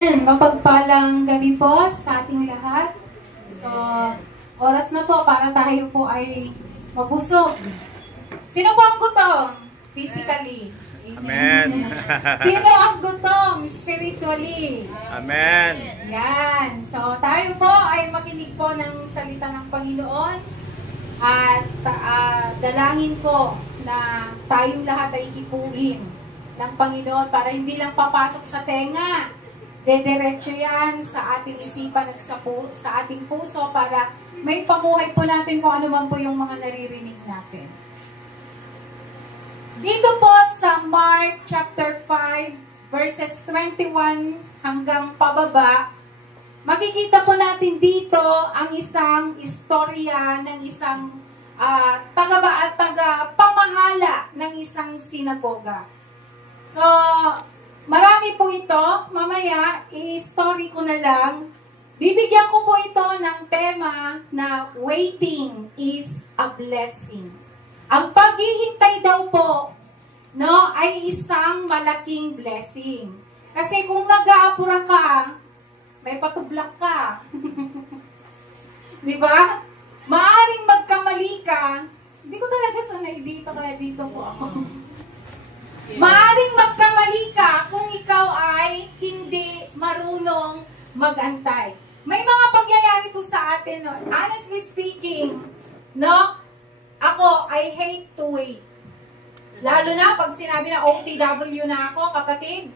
Mapagpalang gabi po sa ating lahat. So, oras na po para tayo po ay mabusog. Sino po ang gutom? Physically. Amen. Sino ang gutom? Spiritually. Amen. Yan. So, tayo po ay makinig po ng salita ng Panginoon. At dalangin ko na tayong lahat ay ipuin ng Panginoon para hindi lang papasok sa tenga. Dediretso yan sa ating isipan at sa ating puso para may pamuhay po natin kung ano man po yung mga naririnig natin. Dito po sa Mark chapter 5 verses 21 hanggang pababa, makikita po natin dito ang isang istorya ng isang taga-pamahala ng isang sinagoga. So, marami po ito. Mamaya, i-story ko na lang. Bibigyan ko po ito ng tema na waiting is a blessing. Ang paghihintay daw po, no, ay isang malaking blessing. Kasi kung nag-aapura ka, may patublak ka. Di ba? Maaring magkamali ka. Hindi ko talaga sanay dito, kaya dito po ako. Maaring magkamali ka kung ikaw ay hindi marunong mag-antay. May mga pangyayari po sa atin, no? Honestly speaking, no? Ako, I hate to wait. Lalo na pag sinabi na OTW na ako, kapatid.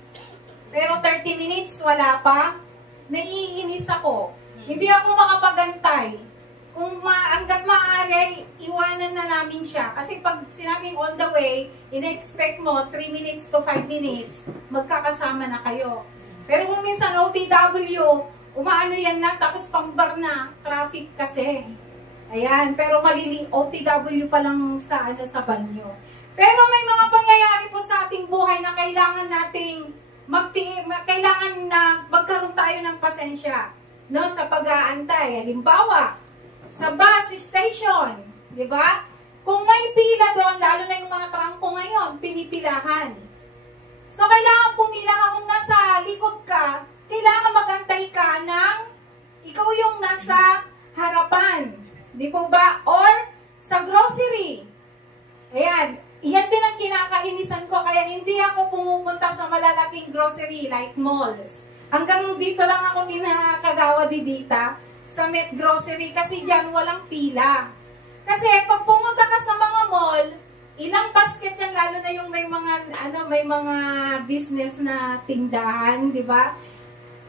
Pero 30 minutes, wala pa. Naiinis ako. Hindi ako makapag-antay. Kung hanggat maaari, iwanan na namin siya. Kasi pag sinabing on the way, in-expect mo 3 minutes to 5 minutes, magkakasama na kayo. Pero kung minsan OTW, umaano yan na, tapos pang-bar na, traffic kasi. Ayan, pero OTW pa lang sa banyo. Pero may mga pangyayari po sa ating buhay na kailangan nating kailangan na magkaroon tayo ng pasensya, no, sa pag-aantay. Halimbawa, sa bus station, di ba? Kung may pila doon, lalo na yung mga trangko ngayon, pinipilahan. So, kailangan pumila ka kung nasa likod ka, kailangan magantay ka ng ikaw yung nasa harapan. Di po ba? Or sa grocery. Ayan. Iyan din ang kinakainisan ko, kaya hindi ako pumupunta sa malalaking grocery like malls. Hanggang dito lang ako kinakagawa dita sa Met Grocery kasi dyan walang pila. Kasi pag pumunta ka sa mga mall, ilang basket yan, lalo na yung may mga business na tindahan, di ba?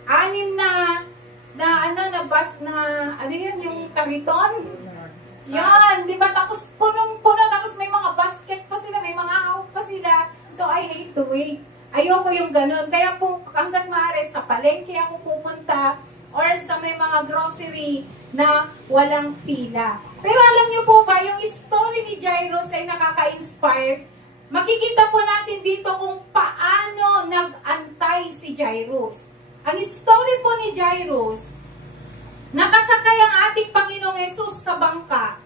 Anim na yung kariton. Yan, di ba? Tapos punong-puno, tapos may mga basket pa sila, may mga ahok pa sila. So I hate to wait. Ayoko yung ganun. Kaya po, hanggang maaari, sa palengke ako pupunta, or sa may mga grocery na walang pila. Pero alam niyo po ba, yung story ni Jairus ay nakaka-inspire. Makikita po natin dito kung paano nag-antay si Jairus. Ang story po ni Jairus, nakasakay ang ating Panginoong Yesus sa bangka,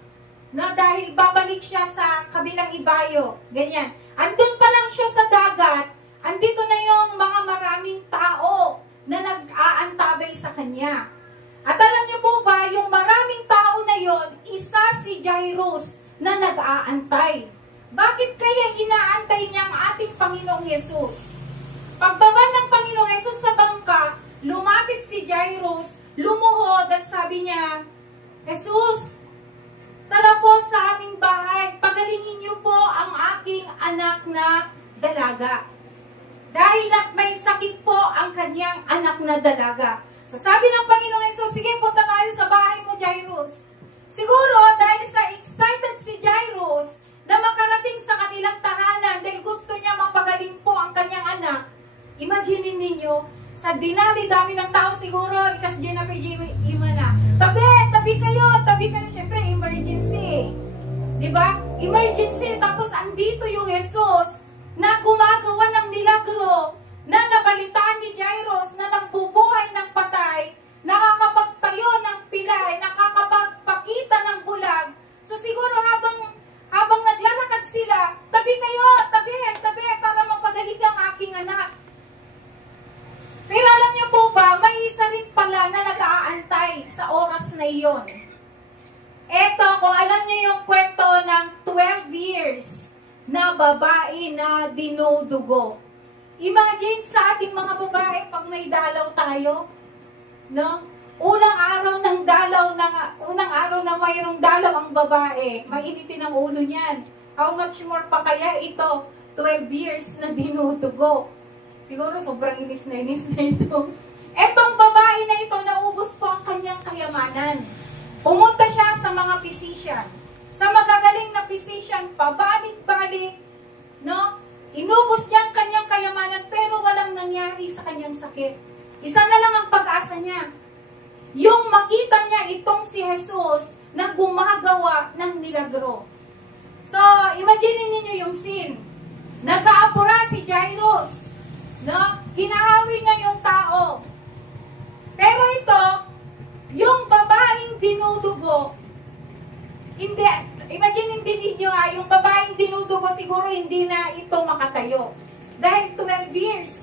na dahil babalik siya sa kabilang ibayo. Ganyan. Andun pa lang siya sa dagat, andito na yung mga maraming tao na nag-aantabay sa kanya. At alam niyo po ba, yung maraming tao na yon, isa si Jairus na nag-aantay. Bakit kaya inaantay niya ang ating Panginoong Yesus? Pagbaba ng Panginoong Yesus sa bangka, lumapit si Jairus, lumuhod at sabi niya, Jesus, tara po sa aming bahay, pagalingin niyo po ang aking anak na dalaga. Dahil may sakit po ang kanyang anak na dalaga. So sabi ng Panginoon Yesus, sige, punta tayo sa bahay mo, Jairus. Siguro dahil sa excited si Jairus na makarating sa kanilang tahanan dahil gusto niya mapagaling po ang kanyang anak. Imagine ninyo, sa dinami-dami ng tao siguro, ikas dyan na tabi kayo. Siyempre, emergency. Diba? Emergency. Tapos andito yung Jesus na gumagawa ng milagro, na nabalitaan ni Jairus, na nagbubuhay ng patay, nakakapagtayo ng pilay, nakakapagpakita ng bulag. So siguro habang naglalakad sila, tabi kayo, tabi, para mapagaling ang aking anak. Pero alam niyo po ba, iyon. Eto, kung alam niyo yung kwento ng 12 years na babae na dinudugo. Imagine sa ating mga babae pag may dalaw tayo, no? Unang araw na mayroong dalaw ang babae, mainitin ang ulo niyan. How much more pa kaya ito, 12 years na dinudugo. Siguro sobrang inis na ito. Etong babae na ito, naubos po ang kanyang kayamanan. Pumunta siya sa mga physician. Sa magagaling na physician, pabalik-balik, no? Inubos niya ang kanyang kayamanan, pero walang nangyari sa kanyang sakit. Isa na lang ang pag-asa niya. Yung makita niya itong si Jesus na gumagawa ng milagro. So, imagine niyo yung scene. Nag-aapura si Jairus, no? Hinahawi niya yung tao. Pero ito, yung babaeng dinudugo, hindi, imagine ninyo yung babaeng dinudugo, siguro hindi na ito makatayo. Dahil 12 years,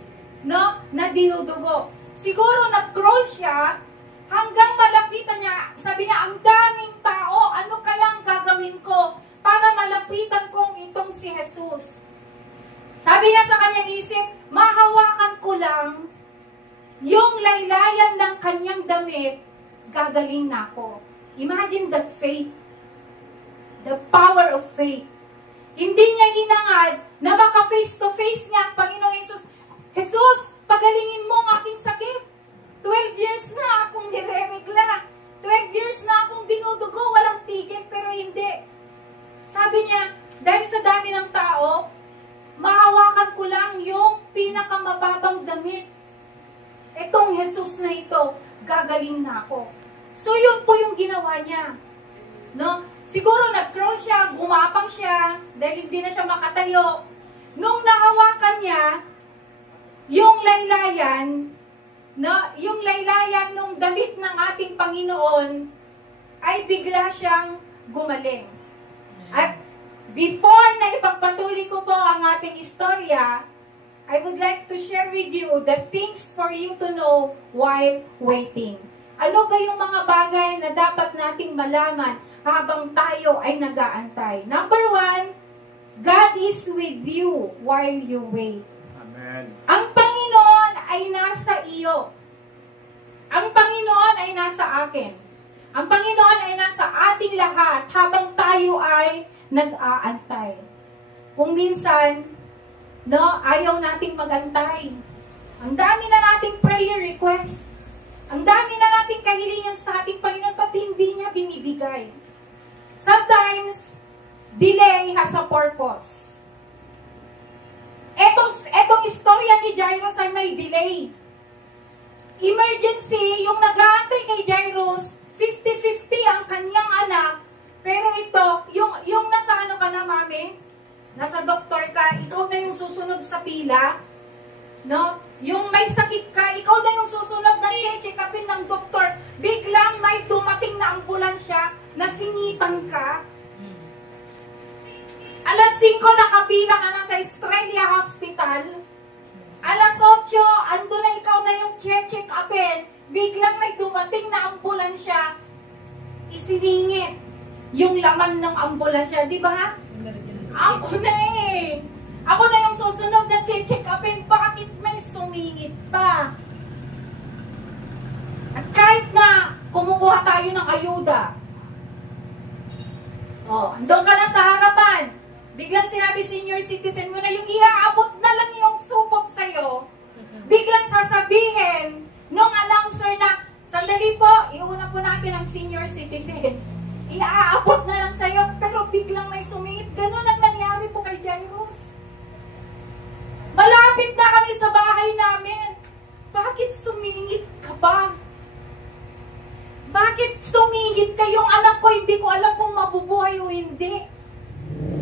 no, na dinudugo. Siguro nag-crawl siya, hanggang malapitan niya, sabi niya, ang daming tao, ano kayang gagawin ko para malapitan kong itong si Jesus? Sabi niya sa kanyang isip, mahawakan ko lang yung laylayan ng kanyang damit, gagaling na ako. Imagine that faith. The power of faith. Hindi niya hinangad na baka face to face niya ang Panginoong Jesus. Jesus, pagalingin mo ang aking sakit. 12 years na akong nire-regla. 12 years na akong dinudugo, walang tigil, pero hindi. Sabi niya, dahil sa dami ng tao, mahawakan ko lang yung pinakamababang damit. Etong Jesus na ito, gagaling na ako. So, yun po yung ginawa niya. No? Siguro nag-crawl siya, gumapang siya, dahil hindi na siya makatayo. Nung nahawakan niya, yung laylayan, no? Yung laylayan ng damit ng ating Panginoon, ay bigla siyang gumaling. At before na ipagpatuloy ko po ang ating istorya, I would like to share with you the things for you to know while waiting. Ano ba yung mga bagay na dapat nating malaman habang tayo ay nag-aantay? Number 1, God is with you while you wait. Amen. Ang Panginoon ay nasa iyo. Ang Panginoon ay nasa akin. Ang Panginoon ay nasa ating lahat habang tayo ay nag-aantay. Kung minsan, no, ayaw nating magantay. Ang dami na nating prayer request. Ang dami na nating kahilingan sa ating Panginoon, pati hindi niya binibigay. Sometimes, delay has a purpose. Etong istorya ni Jairus ay may delay. Emergency, yung nag-aantay kay Jairus, 50-50 ang kanyang anak. Pero ito, yung nasa ano ka na, mami? Nasa doktor ka, ikaw na yung susunod sa pila. No? Yung may sakit ka, ikaw na yung susunod na check upin ng doktor. Biglang may dumating na ambulansya na singitan ka. Alas 5 nakapila ka na sa Estrella Hospital. Alas 8, ando na ikaw na yung check upin. Biglang may dumating na ambulansya. Isiningit yung laman ng ambulansya, di ba? Ako na eh. Ako na yung susunod na check upin. Bakit may sumingit pa? At kahit na kumukuha tayo ng ayuda, andun ka na sa harapan, biglang sinabi senior citizen mo na yung iaabot na lang yung supot sa'yo, biglang sasabihin nung announcer na, sandali po, iuna po natin ang senior citizen. Iaabot na lang sa'yo, pero biglang may sumingit. Ganun ang nangyari po kay Jairus. Malapit na kami sa bahay namin. Bakit sumingit ka ba? Bakit sumingit ka? Yung anak ko, hindi ko alam kung mabubuhay o hindi.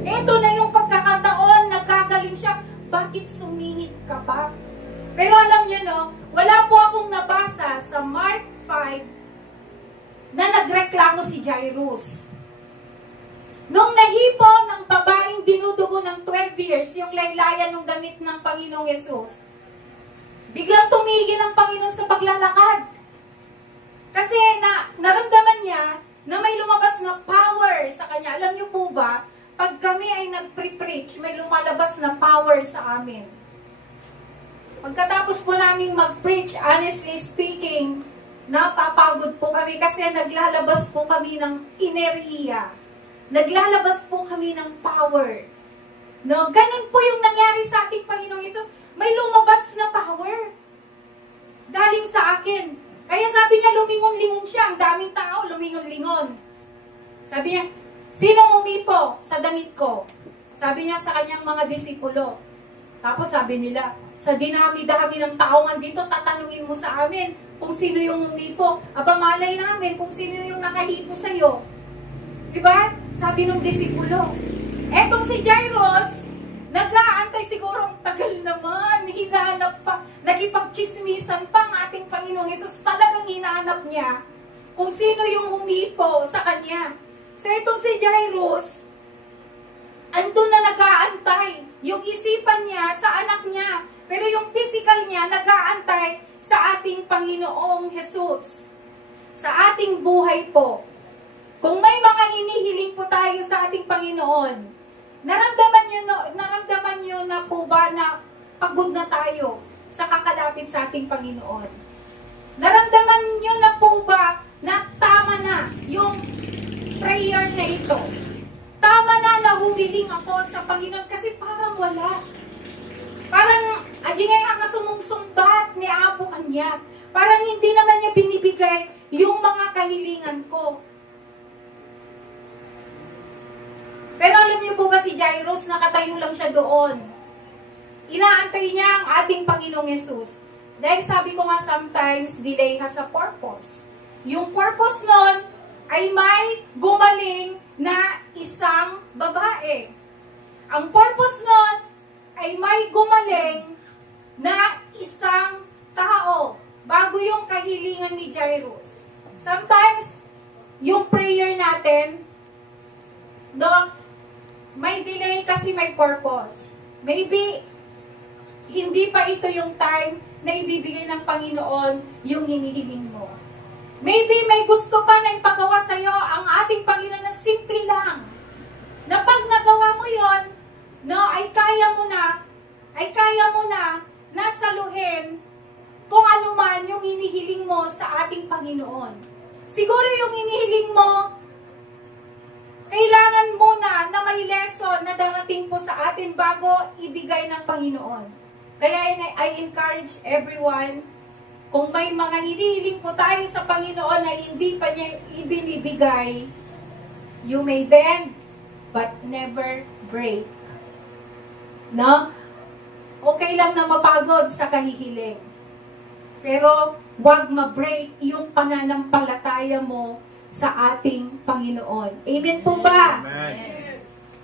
Ito na yung pagkakataon, nagkagaling siya. Bakit sumingit ka ba? Pero alam niyo, no, wala po akong nabasa sa Mark 5 na nagreklamo si Jairus. Nung nahipo ng babaeng dinudugo ng 12 years, yung laylayan ng damit ng Panginoong Yesus, biglang tumigil ang Panginoon sa paglalakad. Kasi naramdaman niya power sa amin. Pagkatapos po namin mag-preach, honestly speaking, napapagod po kami kasi naglalabas po kami ng enerhiya. Naglalabas po kami ng power. No, ganun po yung nangyari sa ating Panginoong Hesus. May lumabas na power. Galing sa akin. Kaya sabi niya, lumingon-lingon siya. Ang daming tao, lumingon-lingon. Sabi niya, sino umipo sa damit ko? Sabi niya sa kanyang mga disipulo. Tapos sabi nila, sa dinami-dami ng tao nga dito, tatanungin mo sa amin kung sino yung umipo. Aba, malay namin kung sino yung nakahipo sa'yo. Diba? Sabi ng disipulo. Etong si Jairus, nag-aantay siguro ang tagal naman. Hinahanap pa, nagipagchismisan pa ang ating Panginoong Hesus. Talagang hinahanap niya kung sino yung umipo sa kanya. So itong si Jairus, andun na nag-aantay. Yung isipan niya sa anak niya. Pero yung physical niya, nag-aantay sa ating Panginoong Hesus. Sa ating buhay po. Kung may mga hinihiling po tayo sa ating Panginoon, naramdaman nyo na po ba na pagod na tayo sa kakalapit sa ating Panginoon? Naramdaman nyo na po ba na tama na yung prayer na ito? Tama na humiling ako sa Panginoon kasi parang wala. Parang, adi nga nga sumungsumbat ni Apo kanya. Parang hindi naman niya binibigay yung mga kahilingan ko. Pero alam niyo po ba si Jairus, nakatayo lang siya doon. Inaantay niya ang ating Panginoong Hesus. Dahil sabi ko nga sometimes, delay has a purpose. Yung purpose nun ay may gumaling na isang babae. Ang purpose nun ay may gumaling na isang tao bago yung kahilingan ni Jairus. Sometimes, yung prayer natin, no, may delay kasi may purpose. Maybe, hindi pa ito yung time na ibibigay ng Panginoon yung hinihiling mo. Maybe may gusto pa na ipagawa sa'yo ang ating Panginoon na simple lang. Na pag nagawa mo yon, no, ay kaya mo na nasaluhin kung ano man yung hinihiling mo sa ating Panginoon. Siguro yung hinihiling mo, kailangan muna na may lesson na darating po sa atin bago ibigay ng Panginoon. Kaya I encourage everyone, kung may mga hinihiling po tayo sa Panginoon na hindi pa niya ibinibigay, you may bend, but never break. No? Okay lang na mapagod sa kahihiling. Pero, huwag ma-break yung pananampalataya mo sa ating Panginoon. Amen po ba? Amen.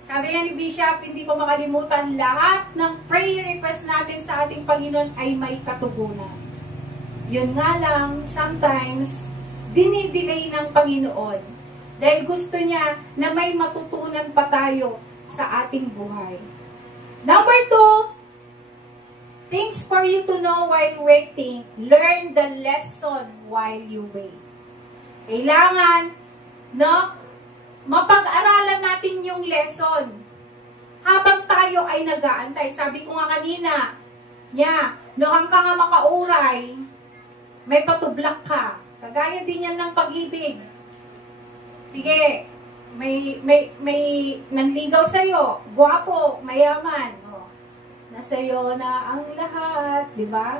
Sabi nga ni Bishop, hindi ko makalimutan, lahat ng prayer request natin sa ating Panginoon ay may katugunan. Yun nga lang, sometimes, dinidelay ng Panginoon. Dahil gusto niya na may matutunan pa tayo sa ating buhay. Number 2, things for you to know while waiting. Learn the lesson while you wait. Kailangan, no, mapag-aralan natin yung lesson habang tayo ay nag-aantay. Sabi ko nga kanina, no, hanggang nga makauray, may patublak ka. Kagaya din yan ng pag-ibig. Sige, may nanligaw sa'yo, gwapo, mayaman, nasa'yo na ang lahat, di ba?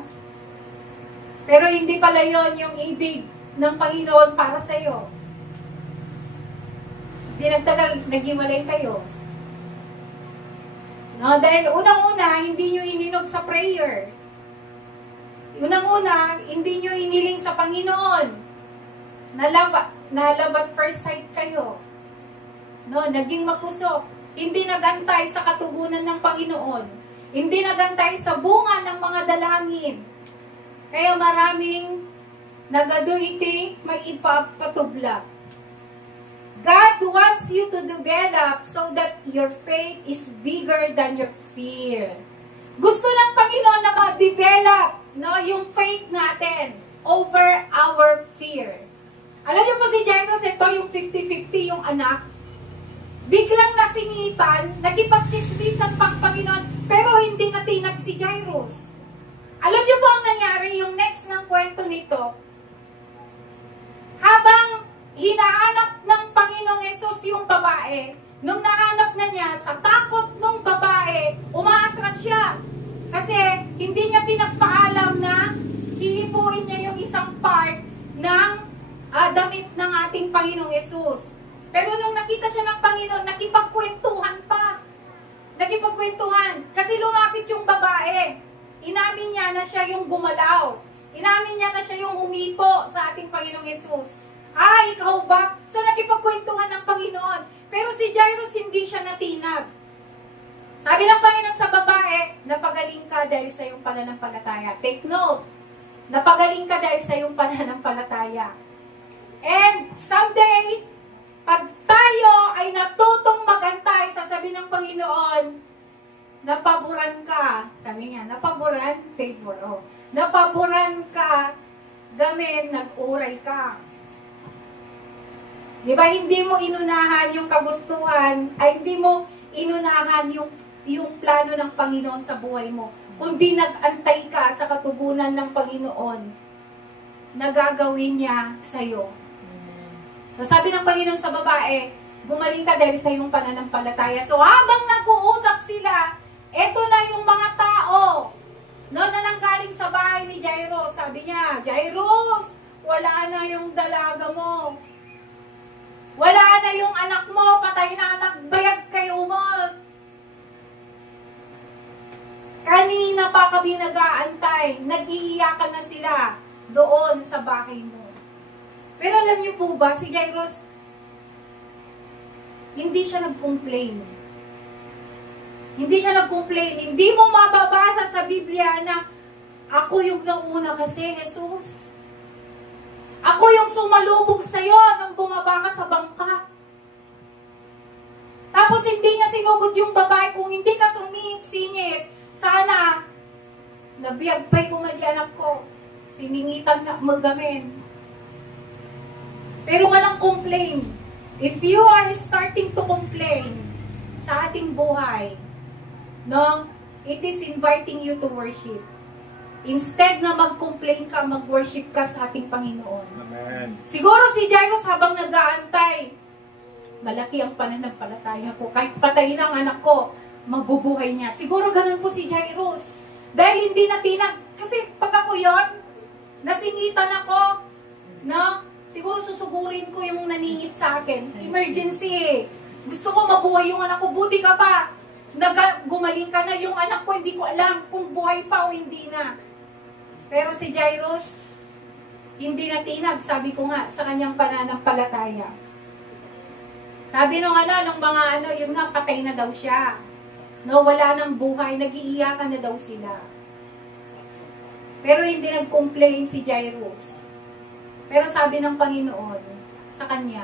Pero hindi pala yon yung ibig ng Panginoon para sa'yo. Hindi nagtagal, naghiwalay kayo. No, dahil unang-una, hindi nyo ininog sa prayer. Unang-una, hindi nyo iniling sa Panginoon. Na love at first sight kayo. No, naging makusok. Hindi nagantay sa katugunan ng Panginoon. Hindi nagantay sa bunga ng mga dalangin. Kaya maraming nagaduiti, may ipapatubla. God wants you to develop so that your faith is bigger than your fear. Gusto ng Panginoon na ma-develop, no, yung faith natin over our fear. Alam niyo po si Jairus, ito yung 50-50 yung anak. biglang nasingitan, nagipagchismisan pang Panginoon, pero hindi natinag si Jairus. Alam niyo po ang nangyari, yung next ng kwento nito, habang hinahanap ng Panginoong Yesus yung babae, nung nahanap na niya, sa takot ng babae, umaatras siya. Kasi hindi niya pinagpaalam na hihipuin niya yung isang part ng damit ng ating Panginoong Yesus. Pero nung nakita siya ng Panginoon, nakipagkwentuhan pa. Nakipagkwentuhan. Kasi lumapit yung babae. Inamin niya na siya yung gumalaw. Inamin niya na siya yung umipo sa ating Panginoong Yesus. Ay, ikaw ba? So nakipagkwentuhan ng Panginoon. Pero si Jairus hindi siya natinag. Sabi ng Panginoon sa babae, napagaling ka dahil sa iyong pananampalataya. Take note. Napagaling ka dahil sa iyong pananampalataya. And someday, pag tayo ay natutong magantay, sasabihin ng Panginoon, napaboran ka. Sabi niya, napaboran, favor. Oh. Napaboran ka, gamin, nag-uray ka. Di ba, hindi mo inunahan yung kagustuhan, ay hindi mo inunahan yung plano ng Panginoon sa buhay mo. Kundi nag-antay ka sa katugunan ng Panginoon na gagawin niya sa'yo. So sabi ng Panginoon sa babae, gumaling ka dahil sa iyong pananampalataya. So habang nag-uusap sila, eto na yung mga tao na nanggaling sa bahay ni Jairus. Sabi niya, Jairus, wala na yung dalaga mo. Wala na yung anak mo, patay na anak, bayag kayo mo. Kanina pa kami nag-aantay, nag-iiyakan na sila doon sa bahay mo. Pero alam niyo po ba, si Jairus, hindi siya nag-complain. Hindi siya nag-complain. Hindi mo mababasa sa Biblia na ako yung nauna kasi, Jesus. Ako yung sumalubog sa'yo nung bumaba ka sa bangka. Tapos hindi niya sinugod yung babae. Kung hindi ka sumingit, sana nabiyagpay ko nga di anak ko. Siningitan na magamin. Pero walang complain. If you are starting to complain sa ating buhay, no, it is inviting you to worship. Instead na mag-complain ka, mag-worship ka sa ating Panginoon. Amen. Siguro si Jairus habang nag-aantay, malaki ang pananampalataya ko. Kahit patayin ang anak ko, mabubuhay niya. Siguro ganun po si Jairus. Dahil hindi natinag. Kasi pag ako yon, nasingitan ako, no? Siguro susugurin ko yung naningit sa akin. Emergency eh. Gusto ko mabuhay yung anak ko. Buti ka pa. Gumaling ka na yung anak ko. Hindi ko alam kung buhay pa o hindi na. Pero si Jairus, hindi natinag. Sabi ko nga, sa kanyang pananampalataya. Sabi nung yun nga, patay na daw siya. No, wala nang buhay. Nag-iiyakan na daw sila. Pero hindi nag-complain si Jairus. Pero sabi ng Panginoon sa kanya,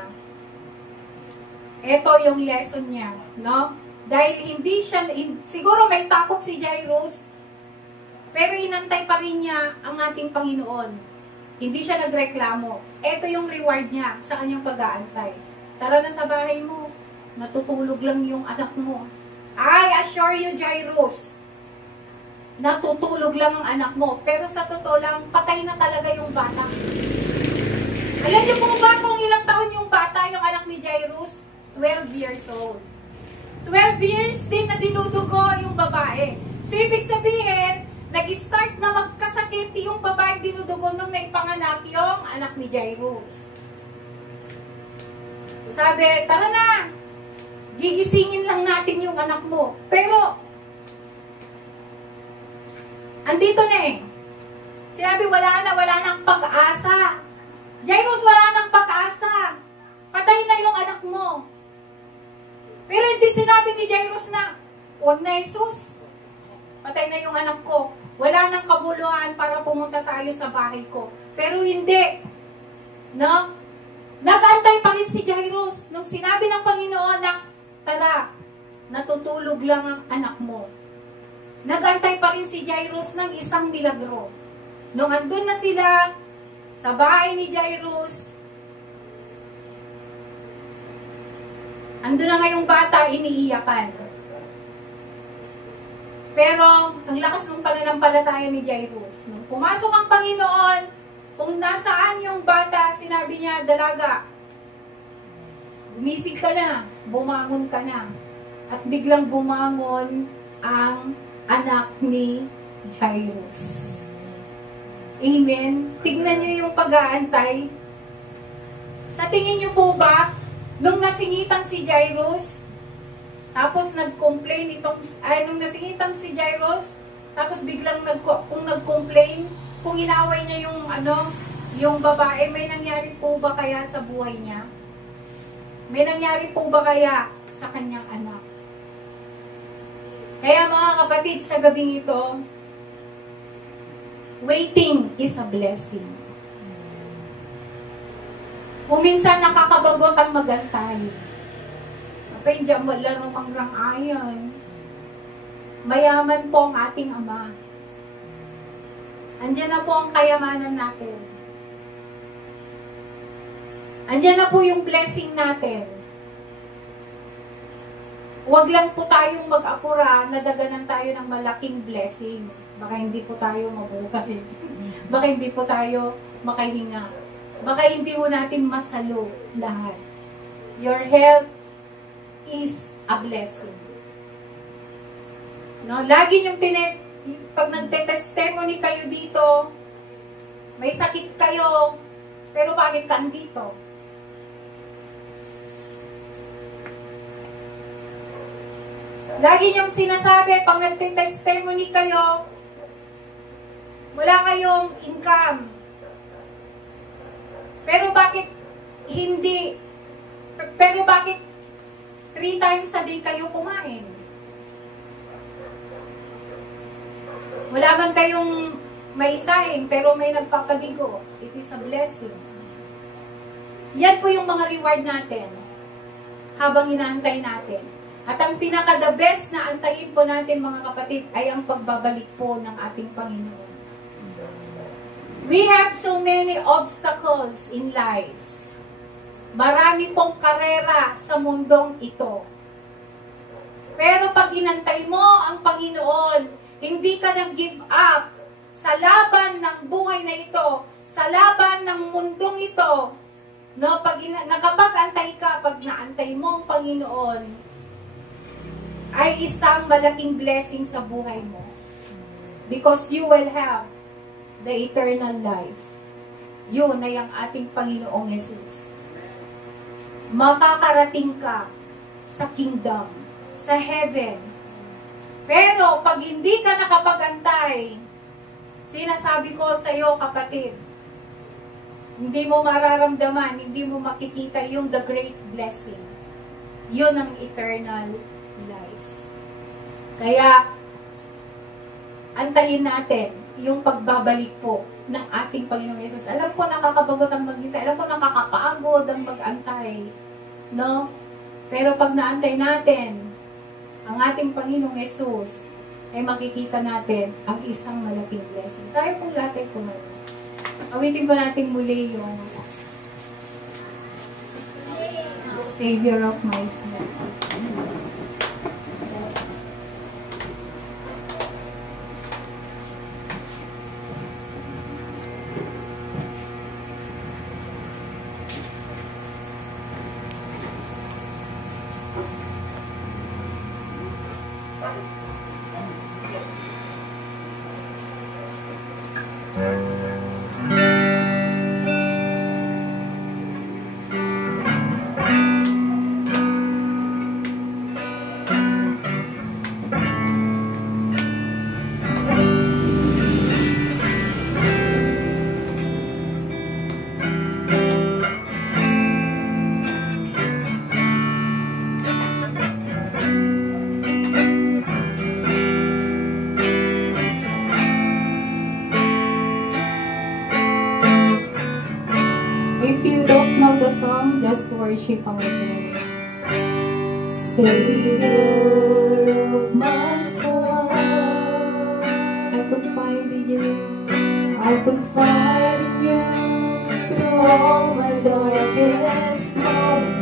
eto yung lesson niya, no? Dahil hindi siya, siguro may takot si Jairus, pero inantay pa rin niya ang ating Panginoon. Hindi siya nagreklamo. Eto yung reward niya sa kanyang pag-aantay. Tara na sa bahay mo, natutulog lang yung anak mo. I assure you, Jairus, natutulog lang ang anak mo. Pero sa totoo lang, patay na talaga yung bata. Alam niyo po ba kung ilang taon yung bata, yung anak ni Jairus? 12 years old. 12 years din na dinudugo yung babae. So, ibig sabihin, nag-start na magkasakit yung babae dinudugo nung naipanganak yung anak ni Jairus. Sabi, tara na, gigisingin lang natin yung anak mo. Pero, andito na eh. Sinabi, wala nang pag-asa. Jairus, wala nang pag-asa. Patay na yung anak mo. Pero hindi sinabi ni Jairus na, huwag na Jesus. Patay na yung anak ko. Wala nang kabuluhan para pumunta tayo sa bahay ko. Pero hindi. No? Nag-antay pa rin si Jairus. Nung sinabi ng Panginoon na, tara, natutulog lang ang anak mo. Nag-antay pa rin si Jairus ng isang milagro. Nung andun na sila sa bahay ni Jairus, Ando na nga yung bata, iniiyakan. Pero, ang lakas ng pananampalataya ni Jairus. Nung pumasok ang Panginoon, kung nasaan yung bata, sinabi niya, dalaga, gumising ka na, bumangon ka na. At biglang bumangon ang anak ni Jairus. Amen? Tignan niyo yung pag-aantay. Sa tingin niyo po ba, nung nasingitan si Jairus, tapos nag-complain nung nasingitan si Jairus, tapos biglang nag-complain, kung inaway niya yung babae, may nangyari po ba kaya sa buhay niya? May nangyari po ba kaya sa kanyang anak? Kaya mga kapatid, sa gabing ito, waiting is a blessing. Kung minsan nakakabagot ang magantay, kapag hindi wala namang rangayan, mayaman po ang ating Ama. Andiyan na po ang kayamanan natin. Andiyan na po yung blessing natin. Huwag lang po tayong mag-apura na daganan tayo ng malaking blessing. Baka hindi po tayo mabuhay. Baka hindi po tayo makahinga. Baka hindi po natin masalo lahat. Your health is a blessing. No, lagi yung pag nagte-testimony kayo dito, may sakit kayo, pero bakit ka andito? Lagi niyong sinasabi, pag nagte-testimony kayo, wala kayong income. Pero bakit 3 times a day kayo kumain? Wala man kayong maisahin, pero may nagpapadigo. It is a blessing. Yan po yung mga reward natin habang inaantay natin. At ang pinaka-the best na antayin po natin mga kapatid ay ang pagbabalik po ng ating Panginoon. We have so many obstacles in life. Marami pong karera sa mundong ito. Pero pag inantay mo ang Panginoon, hindi ka nag-give up sa laban ng buhay na ito, sa laban ng mundong ito, no, nakapag-antay ka, pag naantay mo ang Panginoon, ay isang malaking blessing sa buhay mo. Because you will have the eternal life. Yun ay ang ating Panginoong Jesus. Makakarating ka sa kingdom, sa heaven. Pero pag hindi ka nakapag-antay, sinasabi ko sa iyo kapatid, hindi mo mararamdaman, hindi mo makikita yung the great blessing. Yun ang eternal life. Kaya, antayin natin yung pagbabalik po ng ating Panginoong Yesus. Alam ko nakakabagot ang maghintay. Alam ko nakakapagod ang mag-antay. No? Pero pag naantay natin ang ating Panginoong Yesus, ay makikita natin ang isang malaking blessing. Tayo pong lahat ay kumain. Awitin po natin muli yung Savior of my soul. Just worship our Lord. Savior of my soul, I could find in you, I could find in you through all my darkest moments.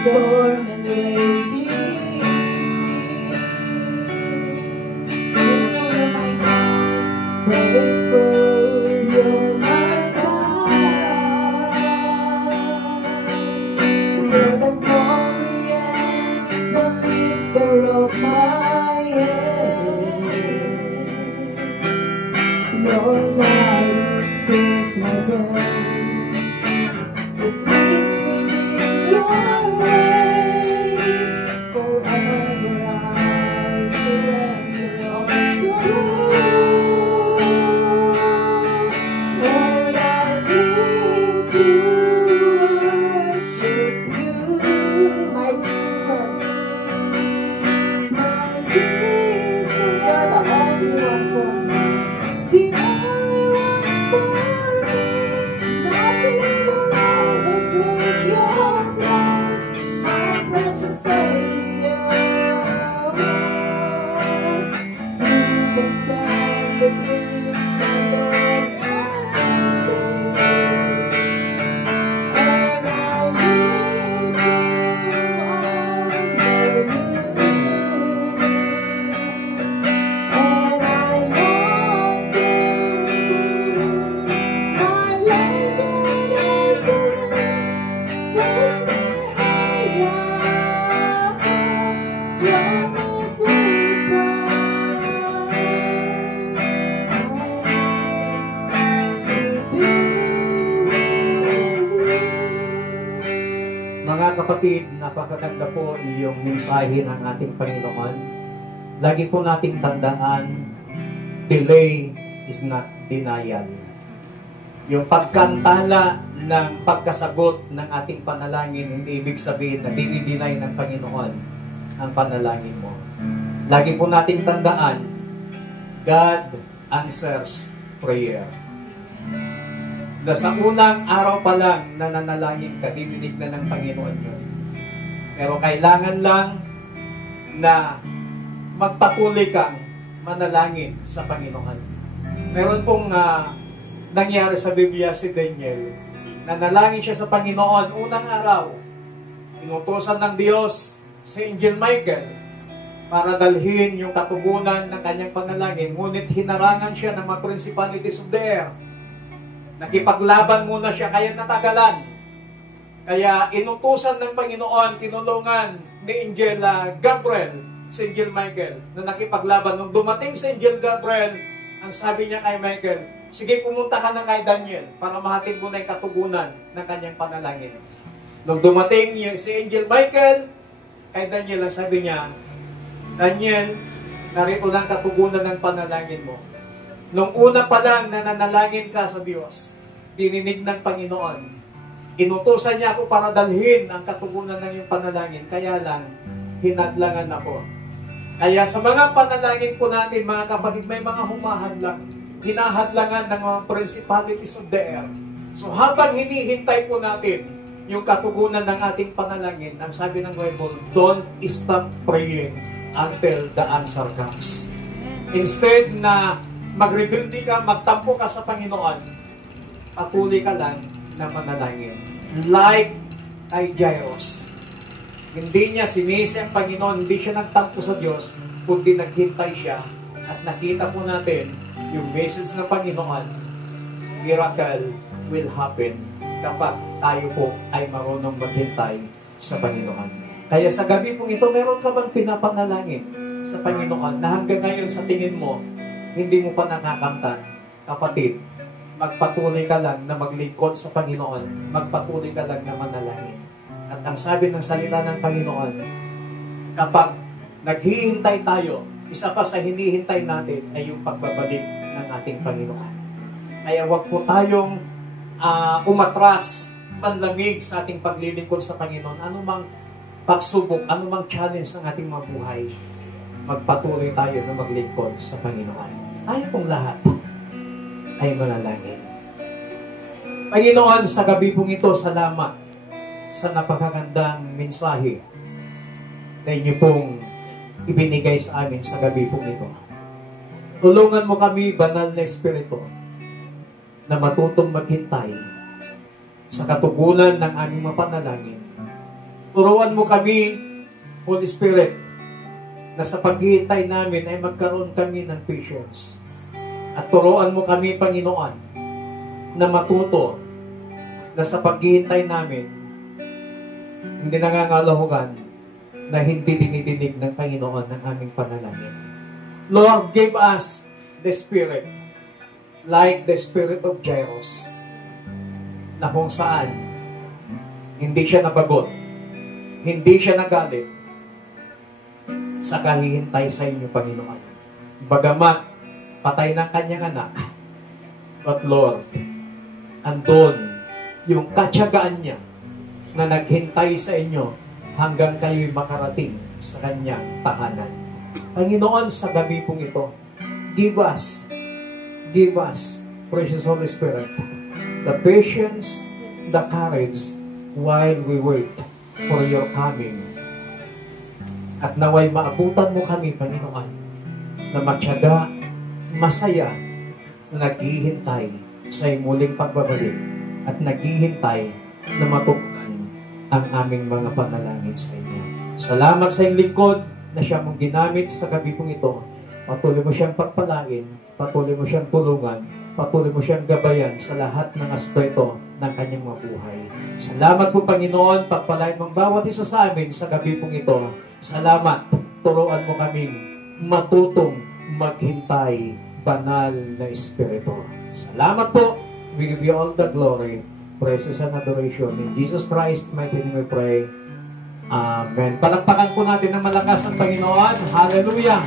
storm and raging seas. You're my God, faithful, you're my God. You're the glory and the lifter of my head. Your light is my breath. It leads me in your ways. Forever I surrender all to you. And I live to worship you. My Jesus, my Jesus, you're the only one for me. The only one for me. Nothing will ever take your place, my precious Savior. You can stand between my Lord and faith. And I live to honor you. And I long to my life and offering. Take me higher, draw me deeper. To be with you. Mga kapatid, napakaganda po yung mensahe ng ating Panginoon. Lagi po nating tandaan, delay is not denial. Yung pagkantala ng pagkasagot ng ating panalangin, hindi ibig sabihin na dinideny ng Panginoon ang panalangin mo. Lagi po nating tandaan, God answers prayer. Na sa unang araw pa lang na nanalangin ka, dininig na ng Panginoon yun. Pero kailangan lang na magpatuloy kang manalangin sa Panginoon. Meron pong nangyari sa Biblia si Daniel. Nanalangin siya sa Panginoon unang araw. Inutusan ng Diyos si Angel Michael para dalhin yung katugunan ng kanyang panalangin. Ngunit hinarangan siya ng mga principalities of the air. Nakipaglaban muna siya, kaya natagalan. Kaya inutusan ng Panginoon, tinulungan ni Angel Gabriel, si Angel Michael, na nakipaglaban. Nung dumating si Angel Gabriel, ang sabi niya kay Michael, sige, pumunta ka na kay Daniel para mahatid mo na yung katugunan ng kanyang panalangin. Nung dumating si Angel Michael, kay Daniel, ang sabi niya, Daniel, narito na ang katugunan ng panalangin mo. Nung una pa lang na nanalangin ka sa Diyos, dininig ng Panginoon. Inutusan niya ako para dalhin ang katugunan ng iyong panalangin, kaya lang, hinadlangan ako. Kaya sa mga panalangin po natin, mga kapatid, may mga humahadlang, hinahadlangan ng mga principalities of the air. So habang hinihintay po natin yung katugunan ng ating panalangin, ang sabi ng Bible, don't stop praying until the answer comes. Instead na magrebelde ka, magtampo ka sa Panginoon, patuloy ka lang na manalangin. Like kay Jairus. Hindi niya sinisi ang Panginoon, hindi siya nagtampo sa Diyos, kundi naghintay siya. At nakita po natin yung message ng Panginoon, miracle will happen kapag tayo po ay marunong maghintay sa Panginoon. Kaya sa gabi pong ito, meron ka bang pinapanalangin sa Panginoon na hanggang ngayon sa tingin mo, hindi mo pa nakakamtan? Kapatid, magpatuloy ka lang na maglingkod sa Panginoon. Magpatuloy ka lang na manalangin. At ang sabi ng salita ng Panginoon, kapag naghihintay tayo, isa pa sa hinihintay natin ay yung pagbabalik ng ating Panginoon. Kaya wag po tayong umatras, manlamig sa ating paglilingkod sa Panginoon. Anumang pagsubok, anumang challenge ng ating mga buhay, magpatuloy tayo na maglingkod sa Panginoon. Tayo pong lahat ay manalangin. Panginoon, sa gabi pong ito, salamat sa napakagandang mensahe na inyo pong ibinigay sa amin sa gabi pong ito. Tulungan mo kami, banal na Espiritu, na matutong maghintay sa katugunan ng aming mga panalangin Turuan mo kami, Holy Spirit, na sa paghihintay namin ay magkaroon kami ng patience. At turuan mo kami, Panginoon, na matuto na sa paghihintay namin, hindi nangangalahugan na hindi dinidinig ng Panginoon ng aming panalangin. Lord, give us the Spirit, like the Spirit of Jairus, na kung saan hindi siya nabagot, hindi siya nagalit sa kahihintay sa inyo, Panginoon. Bagamat patay ng kanyang anak, but Lord, andon yung katyagaan niya na naghintay sa inyo hanggang kayo'y makarating sa kanyang tahanan. Panginoon, sa gabi pong ito, give us, precious Holy Spirit, the patience, the courage, while we wait for your coming. At naway maabutan mo kami, Panginoon, na matyaga, masaya, na naghihintay sa muling pagbabalik at naghihintay na matugunan ang aming mga panalangin sa inyo. Salamat sa iyong lingkod na siya mong ginamit sa gabi pong ito. Patuloy mo siyang pagpalain, patuloy mo siyang tulungan, patuloy mo siyang gabayan sa lahat ng aspeto ng kanyang mga buhay. Salamat po, Panginoon, pagpalain mong bawat isa sa amin sa gabi pong ito. Salamat, turuan mo kaming matutong maghintay, banal na Espiritu. Salamat po. We give you all the glory, praises and adoration. In Jesus Christ, mighty name we pray. Amen. Palakpakan po natin ng malakas ang Panginoon. Hallelujah.